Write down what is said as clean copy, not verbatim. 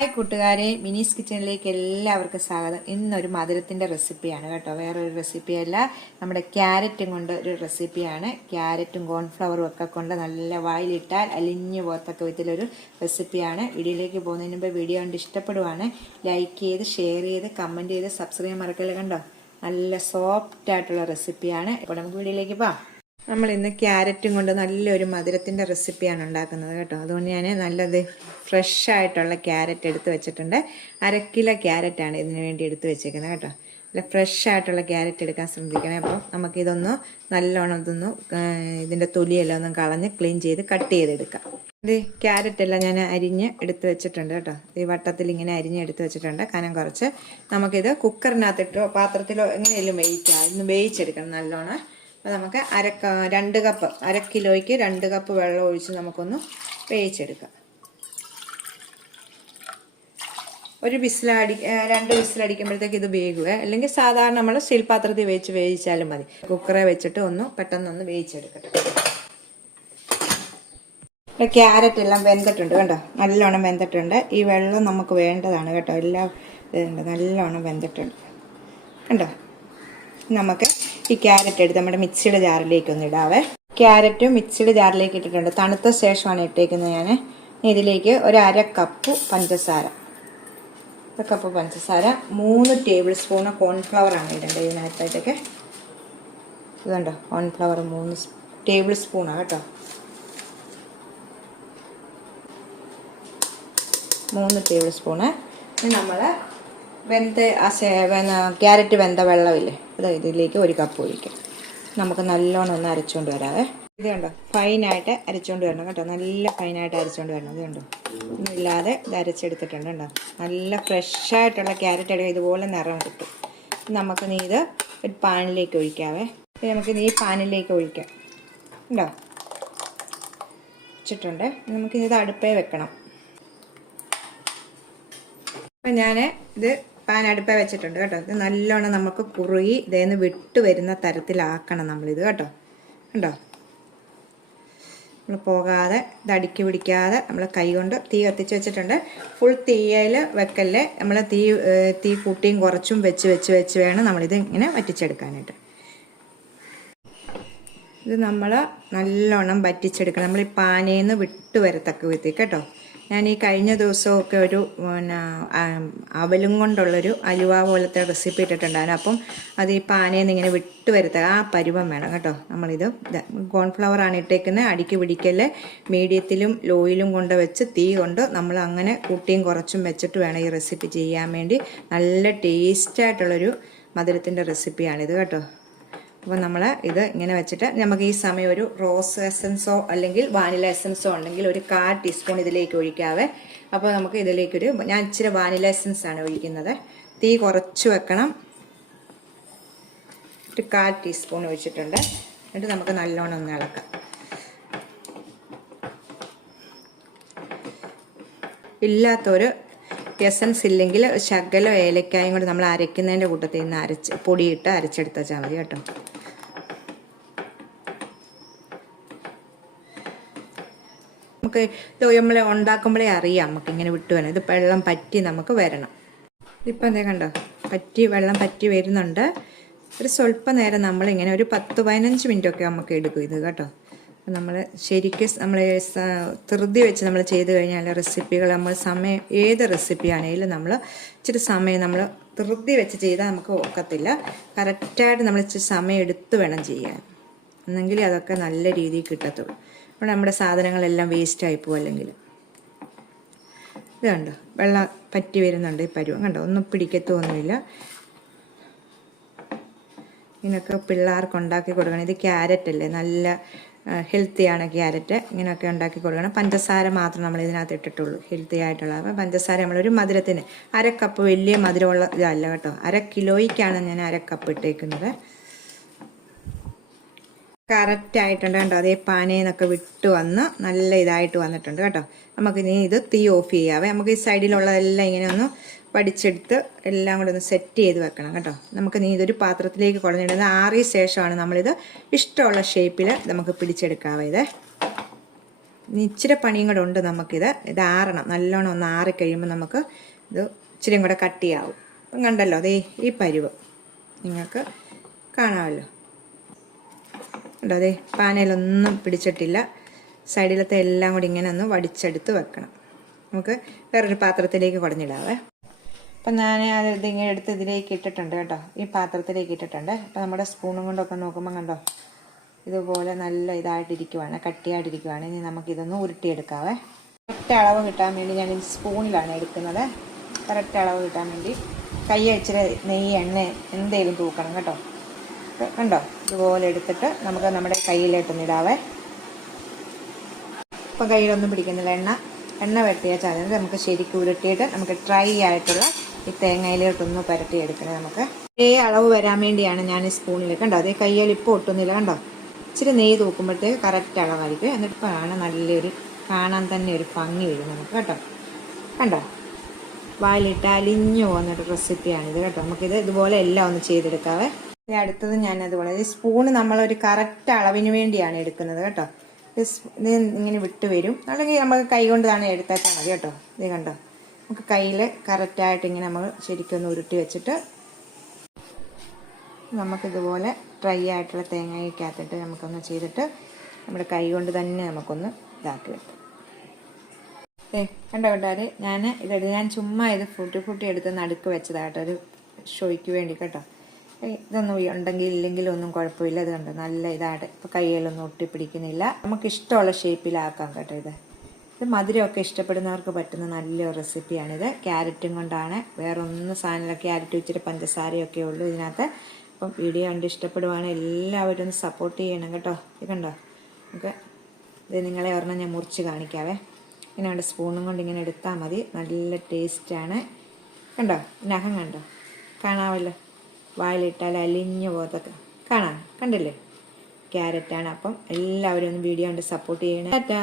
Hi കൂട്ടുകാരെ, മിനീസ് കിച്ചണിലേക്ക് എല്ലാവർക്കും സ്വാഗതം. ഇന്നൊരു മധുരത്തിൻ്റെ റെസിപ്പിയാണ് കേട്ടോ, വേറൊരു റെസിപ്പിയല്ല. നമ്മുടെ ക്യാരറ്റും കൊണ്ട് ഒരു റെസിപ്പിയാണ്. ക്യാരറ്റും കോൺഫ്ലവറും ഒക്കെ കൊണ്ട് നല്ല വായിലിട്ടാൽ അലിഞ്ഞു പോകത്തക്ക വിധത്തിലൊരു റെസിപ്പിയാണ്. വീഡിയോയിലേക്ക് പോകുന്നതിന് മുമ്പ് വീഡിയോ കണ്ട് ഇഷ്ടപ്പെടുവാണ് ലൈക്ക് ചെയ്ത്, ഷെയർ ചെയ്ത്, കമൻറ്റ് ചെയ്ത്, സബ്സ്ക്രൈബ് ചെയ്യാൻ മറക്കല്ലേ. കണ്ടോ, നല്ല സോഫ്റ്റ് ആയിട്ടുള്ള റെസിപ്പിയാണ്. ഇപ്പോൾ നമുക്ക് വീഡിയോയിലേക്ക് പോകാം. നമ്മൾ ഇന്ന് ക്യാരറ്റും കൊണ്ട് നല്ലൊരു മധുരത്തിൻ്റെ റെസിപ്പിയാണ് ഉണ്ടാക്കുന്നത് കേട്ടോ. അതുകൊണ്ട് ഞാൻ നല്ലത് ഫ്രഷ് ആയിട്ടുള്ള ക്യാരറ്റ് എടുത്ത് വെച്ചിട്ടുണ്ട്. 1/2 കിലോ ക്യാരറ്റാണ് ഇതിന് വേണ്ടി എടുത്ത് വെച്ചേക്കുന്നത് കേട്ടോ. നല്ല ഫ്രഷ് ആയിട്ടുള്ള ക്യാരറ്റ് എടുക്കാൻ ശ്രദ്ധിക്കണേ. അപ്പോൾ നമുക്കിതൊന്ന് നല്ലോണം ഇതിൻ്റെ തൊലിയെല്ലാം ഒന്ന് കളഞ്ഞ് ക്ലീൻ ചെയ്ത് കട്ട് ചെയ്തെടുക്കാം. ഇത് ക്യാരറ്റെല്ലാം ഞാൻ അരിഞ്ഞ് എടുത്ത് വെച്ചിട്ടുണ്ട് കേട്ടോ. ഈ വട്ടത്തിൽ ഇങ്ങനെ അരിഞ്ഞ് എടുത്ത് വെച്ചിട്ടുണ്ട്. കനം കുറച്ച് നമുക്കിത് കുക്കറിനകത്തിട്ടോ പാത്രത്തിലോ എങ്ങനെയെങ്കിലും വേവിക്കാം. ഇന്ന് വേവിച്ചെടുക്കണം നല്ലോണം. അപ്പോൾ നമുക്ക് 2 കപ്പ് 1/2 കിലോയ്ക്ക് 2 കപ്പ് വെള്ളം ഒഴിച്ച് നമുക്കൊന്ന് വേവിച്ചെടുക്കാം. 2 വിസിലടിക്കുമ്പോഴത്തേക്ക് ഇത് വേകുക. അല്ലെങ്കിൽ സാധാരണ നമ്മൾ സ്റ്റീൽ പാത്രത്തിൽ വെച്ച് വേവിച്ചാലും മതി. കുക്കറെ വെച്ചിട്ട് പെട്ടെന്നൊന്ന് വേവിച്ചെടുക്കട്ടെ. ഇവിടെ ക്യാരറ്റ് എല്ലാം വെന്തിട്ടുണ്ട് കണ്ടോ, നല്ലോണം വെന്തിട്ടുണ്ട്. ഈ വെള്ളം നമുക്ക് വേണ്ടതാണ് കേട്ടോ. എല്ലാം നല്ലോണം വെന്തിട്ടുണ്ട് കണ്ടോ. നമുക്ക് ഈ ക്യാരറ്റ് എടുത്ത് നമ്മുടെ മിക്സിയുടെ ജാറിലേക്ക് ഒന്ന് ഇടാവേ. ക്യാരറ്റും മിക്സിയുടെ ജാറിലേക്ക് ഇട്ടിട്ടുണ്ട്. തണുത്ത ശേഷമാണ് ഇട്ടേക്കുന്നത് ഞാൻ. ഇതിലേക്ക് 1/2 കപ്പ് പഞ്ചസാര, 3 ടേബിൾ സ്പൂൺ കോൺഫ്ലവറാണ് ഇടേണ്ടത് ഇതിനകത്തേക്ക്. ഇതുണ്ടോ, കോൺഫ്ലവർ 3 ടേബിൾ സ്പൂണാണ് കേട്ടോ. 3 ടേബിൾ സ്പൂണ്. നമ്മൾ ക്യാരറ്റ് വെന്ത വെള്ളമില്ലേ, അത് ഇതിലേക്ക് 1 കപ്പ് ഒഴിക്കാം. നമുക്ക് നല്ലോണം ഒന്ന് അരച്ചുകൊണ്ട് വരാവേ. ഇത് കണ്ടോ, ഫൈനായിട്ട് അരച്ചുകൊണ്ട് വരണം കേട്ടോ. നല്ല ഫൈനായിട്ട് അരച്ചുകൊണ്ട് വരണം. ഇത് കണ്ടോ, ഒന്നുമില്ലാതെ ഇത് അരച്ചെടുത്തിട്ടുണ്ട് കേട്ടോ. നല്ല ഫ്രഷായിട്ടുള്ള ക്യാരറ്റ് അടക്കം ഇതുപോലെ നിറം കിട്ടും. നമുക്ക് ഇത് ഒരു പാനിലേക്ക് ഒഴിക്കാവേ. നമുക്കിത് ഈ പാനിലേക്ക് ഒഴിക്കാം ഉണ്ടോ, വെച്ചിട്ടുണ്ട്. നമുക്കിത് അടുപ്പേ വെക്കണം. അപ്പം ഞാൻ ഇത് പാൻ അടുപ്പേ വെച്ചിട്ടുണ്ട് കേട്ടോ. ഇത് നല്ലോണം നമുക്ക് കുറുകി ഇതേന്ന് വിട്ട് വരുന്ന തരത്തിലാക്കണം നമ്മളിത് കേട്ടോ. കണ്ടോ, നമ്മൾ പോകാതെ ഇത് അടുക്കി പിടിക്കാതെ നമ്മൾ കൈ കൊണ്ട് തീ കത്തിച്ച് വെച്ചിട്ടുണ്ട്. ഫുൾ തീയിൽ വെക്കല്ലേ. നമ്മൾ തീ കൂട്ടിയും കുറച്ചും വെച്ച് വേണം നമ്മളിത് ഇങ്ങനെ വറ്റിച്ചെടുക്കാനായിട്ട്. ഇത് നമ്മൾ നല്ലോണം വറ്റിച്ചെടുക്കണം. നമ്മൾ ഈ പാനയിൽ നിന്ന് വിട്ട് വരത്തക്ക വിധത്തിൽ കേട്ടോ. ഞാൻ ഈ കഴിഞ്ഞ ദിവസമൊക്കെ ഒരു അവലും കൊണ്ടുള്ളൊരു അലുവ പോലത്തെ റെസിപ്പി ഇട്ടിട്ടുണ്ടായിരുന്നു. അപ്പം അത് ഈ പാനയിൽ നിന്ന് ഇങ്ങനെ വിട്ട് വരുത്തുക, ആ പരുവം വേണം കേട്ടോ. നമ്മളിത് കോൺഫ്ലവറാണ് ഇട്ടേക്കുന്നത്. അടിക്ക് പിടിക്കല്ലേ, മീഡിയത്തിലും ലോയിലും കൊണ്ട് വെച്ച് തീ കൊണ്ട് നമ്മൾ അങ്ങനെ കൂട്ടിയും കുറച്ചും വെച്ചിട്ട് വേണം ഈ റെസിപ്പി ചെയ്യാൻ വേണ്ടി. നല്ല ടേസ്റ്റായിട്ടുള്ളൊരു മധുരത്തിൻ്റെ റെസിപ്പിയാണിത് കേട്ടോ. അപ്പോൾ നമ്മൾ ഇത് ഇങ്ങനെ വെച്ചിട്ട് നമുക്ക് ഈ സമയം ഒരു റോസ് എസൻസോ അല്ലെങ്കിൽ വാനില എസൻസോ ഉണ്ടെങ്കിൽ ഒരു 1/4 ടീസ്പൂൺ ഇതിലേക്ക് ഒഴിക്കാവേ. അപ്പോൾ നമുക്ക് ഞാൻ ഇച്ചിരി വാനില എസൻസാണ് ഒഴിക്കുന്നത്. തീ കുറച്ച് വെക്കണം. ഒരു 1/4 ടീസ്പൂൺ ഒഴിച്ചിട്ടുണ്ട്. എന്നിട്ട് നമുക്ക് നല്ലോണം ഒന്ന് ഇളക്കാം. ഇല്ലാത്തൊരു എസൻസ് ഇല്ലെങ്കിൽ ശകലം ഏലക്കായും കൂടി നമ്മൾ അരയ്ക്കുന്നതിൻ്റെ കൂട്ടത്തിൽ നിന്ന് പൊടിയിട്ട് അരച്ചെടുത്താൽ മതി കേട്ടോ. നമുക്ക് ഇത് നമ്മൾ ഉണ്ടാക്കുമ്പോഴേ അറിയാം നമുക്ക് ഇങ്ങനെ വിട്ടു വരണം. ഇത് വെള്ളം പറ്റി നമുക്ക് വരണം. ഇപ്പം എന്തേ കണ്ടോ, വെള്ളം പറ്റി വരുന്നുണ്ട്. ഒരു സ്വല്പ നേരം നമ്മളിങ്ങനെ ഒരു 10-15 മിനിറ്റൊക്കെ നമുക്ക് എടുക്കും ഇത് കേട്ടോ. നമ്മൾ ശരിക്കും നമ്മൾ ധൃതി വെച്ച് നമ്മൾ ചെയ്ത് കഴിഞ്ഞാൽ റെസിപ്പികൾ ഏത് റെസിപ്പിയാണെങ്കിലും നമ്മൾ ഇച്ചിരി സമയം നമ്മൾ ധൃതി വെച്ച് ചെയ്താൽ നമുക്ക് ഒക്കത്തില്ല. കറക്റ്റായിട്ട് നമ്മൾ ഇച്ചിരി സമയം എടുത്ത് വേണം ചെയ്യാൻ, എന്നെങ്കിൽ അതൊക്കെ നല്ല രീതിയിൽ കിട്ടത്തുള്ളൂ. അപ്പോൾ നമ്മുടെ സാധനങ്ങളെല്ലാം വേസ്റ്റായി പോകും അല്ലെങ്കിൽ. ഇത് കണ്ടോ, വെള്ളം പറ്റി വരുന്നുണ്ട്. ഈ പരുവം കണ്ടോ, ഒന്നും പിടിക്കത്തൊന്നുമില്ല. ഇങ്ങനെയൊക്കെ പിള്ളേർക്ക് ഉണ്ടാക്കി കൊടുക്കണം. ഇത് ക്യാരറ്റ് അല്ലേ, നല്ല ഹെൽത്തിയാണ് ക്യാരറ്റ്. ഇങ്ങനെയൊക്കെ ഉണ്ടാക്കി കൊടുക്കണം. പഞ്ചസാര മാത്രം നമ്മൾ ഇതിനകത്ത് ഇട്ടിട്ടുള്ളൂ, ഹെൽത്തി ആയിട്ടുള്ള. അപ്പം പഞ്ചസാര നമ്മളൊരു മധുരത്തിന് 1/2 കപ്പ്, വലിയ മധുരമുള്ള ഇതല്ല കേട്ടോ. 1/2 കിലോയ്ക്കാണ് ഞാൻ 1/2 കപ്പ് ഇട്ടേക്കുന്നത്. കറക്റ്റായിട്ടുണ്ട് കേട്ടോ. അതേ പാനയിൽ നിന്നൊക്കെ വിട്ട് വന്ന് നല്ല ഇതായിട്ട് വന്നിട്ടുണ്ട് കേട്ടോ. നമുക്കിനി ഇത് തീ ഓഫ് ചെയ്യാവേ. നമുക്ക് ഈ സൈഡിലുള്ളതെല്ലാം ഇങ്ങനെ ഒന്ന് പഠിച്ചെടുത്ത് എല്ലാം കൂടെ ഒന്ന് സെറ്റ് ചെയ്ത് വെക്കണം കേട്ടോ. നമുക്ക് ഇതൊരു പാത്രത്തിലേക്ക് കുടഞ്ഞിടുന്നത്. ആറിയ ശേഷമാണ് നമ്മളിത് ഇഷ്ടമുള്ള ഷേപ്പിൽ നമുക്ക് പിടിച്ചെടുക്കാവേ. ഇത് ഇനി ഇച്ചിരി പണിയും കൂടെ ഉണ്ട് നമുക്കിത്. ഇത് ആറണം, നല്ലോണം ഒന്ന് ആറിക്കഴിയുമ്പോൾ നമുക്ക് ഇത് ഇച്ചിരിയും കൂടെ കട്ടിയാവും. അപ്പം കണ്ടല്ലോ അതേ ഈ പരുവ് നിങ്ങൾക്ക് കാണാമല്ലോ. ഉണ്ടോ അതേ പാനയിലൊന്നും പിടിച്ചിട്ടില്ല. സൈഡിലത്തെ എല്ലാം കൂടി ഇങ്ങനെ ഒന്ന് വടിച്ചെടുത്ത് വെക്കണം. നമുക്ക് വേറൊരു പാത്രത്തിലേക്ക് കുടഞ്ഞിടാവേ. അപ്പം ഞാൻ അത് ഇതിങ്ങനെ എടുത്ത് ഇതിലേക്ക് ഇട്ടിട്ടുണ്ട് കേട്ടോ, ഈ പാത്രത്തിലേക്ക് ഇട്ടിട്ടുണ്ട്. അപ്പം നമ്മുടെ സ്പൂണും കൊണ്ടൊക്കെ നോക്കുമ്പോൾ കണ്ടോ ഇതുപോലെ നല്ല ഇതായിട്ടിരിക്കുവാണ്, കട്ടിയായിട്ടിരിക്കുവാണ്. ഇനി നമുക്കിതൊന്ന് ഉരുട്ടിയെടുക്കാവേ. കറക്റ്റ് അളവ് കിട്ടാൻ വേണ്ടി ഞാൻ സ്പൂണിലാണ് എടുക്കുന്നത്. കറക്റ്റ് അളവ് കിട്ടാൻ വേണ്ടി കൈ ഇച്ചിരി നെയ്യ് എണ്ണ എന്തെങ്കിലും തൂക്കണം കേട്ടോ. കണ്ടോ ഇതുപോലെ എടുത്തിട്ട് നമുക്ക് നമ്മുടെ കയ്യിലോട്ടൊന്നിടാവേ. ഇപ്പം കയ്യിലൊന്നും പിടിക്കുന്നില്ല, എണ്ണ വെട്ടിയാച്ചാൽ മതി. നമുക്ക് ശരിക്കും ഉരുട്ടിയിട്ട് നമുക്ക് ഡ്രൈ ആയിട്ടുള്ള ഈ തേങ്ങയിലോട്ടൊന്ന് പുരട്ടിയെടുക്കണം. നമുക്ക് ഇതേ അളവ് വരാൻ വേണ്ടിയാണ് ഞാൻ ഈ സ്പൂണിൽ കണ്ടോ അതേ കയ്യിൽ ഇപ്പോൾ ഒട്ടുന്നില്ല കണ്ടോ. ഇച്ചിരി നെയ്യ് തൂക്കുമ്പോഴത്തേക്ക് കറക്റ്റ് അളവായിരിക്കും. എന്നിട്ടാണ് നല്ലൊരു കാണാൻ തന്നെ ഒരു ഭംഗി വരും നമുക്ക് കേട്ടോ. കണ്ടോ വായിലിട്ട് അലിഞ്ഞു പോകുന്നൊരു റെസിപ്പിയാണിത് കേട്ടോ. നമുക്കിത് ഇതുപോലെ എല്ലാം ഒന്ന് ചെയ്തെടുക്കാവേ. ഇനി അടുത്തത് ഞാൻ അതുപോലെ ഈ സ്പൂണ് നമ്മളൊരു കറക്റ്റ് അളവിന് വേണ്ടിയാണ് എടുക്കുന്നത് കേട്ടോ. ഇത് ഇങ്ങനെ വിട്ട് വരും, അല്ലെങ്കിൽ നമുക്ക് കൈ കൊണ്ട് തന്നെ എടുത്താൽ മതി കേട്ടോ. ഇത് കണ്ടോ നമുക്ക് കയ്യിൽ കറക്റ്റായിട്ട് ഇങ്ങനെ നമ്മൾ ശരിക്കും ഒന്ന് ഉരുട്ടി വെച്ചിട്ട് നമുക്കിതുപോലെ ഡ്രൈ ആയിട്ടുള്ള തേങ്ങയ്ക്കകത്തിട്ട് നമുക്കൊന്ന് ചെയ്തിട്ട് നമ്മുടെ കൈ കൊണ്ട് തന്നെ നമുക്കൊന്ന് ഇതാക്കി വെക്കാം. കണ്ടോ കേട്ടാൽ ഞാൻ ചുമ്മാ ഇത് ഫുട്ടി എടുത്ത് നടുക്ക് വെച്ചതാട്ടോ, ഒരു ഷോയ്ക്ക് വേണ്ടി കേട്ടോ. ഇതൊന്നും ഉണ്ടെങ്കിൽ ഇല്ലെങ്കിലും ഒന്നും കുഴപ്പമില്ല. ഇത് കണ്ടോ നല്ല ഇതായിട്ട് ഇപ്പോൾ കൈകളിലൊന്നും ഒട്ടിപ്പിടിക്കുന്നില്ല. നമുക്ക് ഇഷ്ടമുള്ള ഷേപ്പിലാക്കാം കേട്ടോ. ഇത് മധുരമൊക്കെ ഇഷ്ടപ്പെടുന്നവർക്ക് പറ്റുന്ന നല്ലൊരു റെസിപ്പിയാണിത്. ക്യാരറ്റും കൊണ്ടാണ്, വേറെ ഒന്നും സാധനമില്ല. ക്യാരറ്റ് ഇച്ചിരി പഞ്ചസാരയൊക്കെ ഉള്ളൂ ഇതിനകത്ത്. അപ്പം വീഡിയോ കണ്ട് ഇഷ്ടപ്പെടുവാണെങ്കിൽ എല്ലാവരും ഒന്ന് സപ്പോർട്ട് ചെയ്യണം കേട്ടോ. ഇത് കണ്ടോ നമുക്ക് ഇത് നിങ്ങളെ ഒരെണ്ണം ഞാൻ മുറിച്ച് കാണിക്കാവേ. ഇങ്ങനെ കണ്ടോ സ്പൂണും കൊണ്ട് ഇങ്ങനെ എടുത്താൽ മതി, നല്ല ടേസ്റ്റാണ്. കണ്ടോ നഖം കണ്ടോ കാണാമല്ലോ, വായിലിട്ടാൽ അലിഞ്ഞു പോകത്തൊക്കെ കണ്ടില്ലേ. ക്യാരറ്റാണ്. അപ്പം എല്ലാവരും ഒന്ന് വീഡിയോ കണ്ട് സപ്പോർട്ട് ചെയ്യണം. ടാറ്റാ.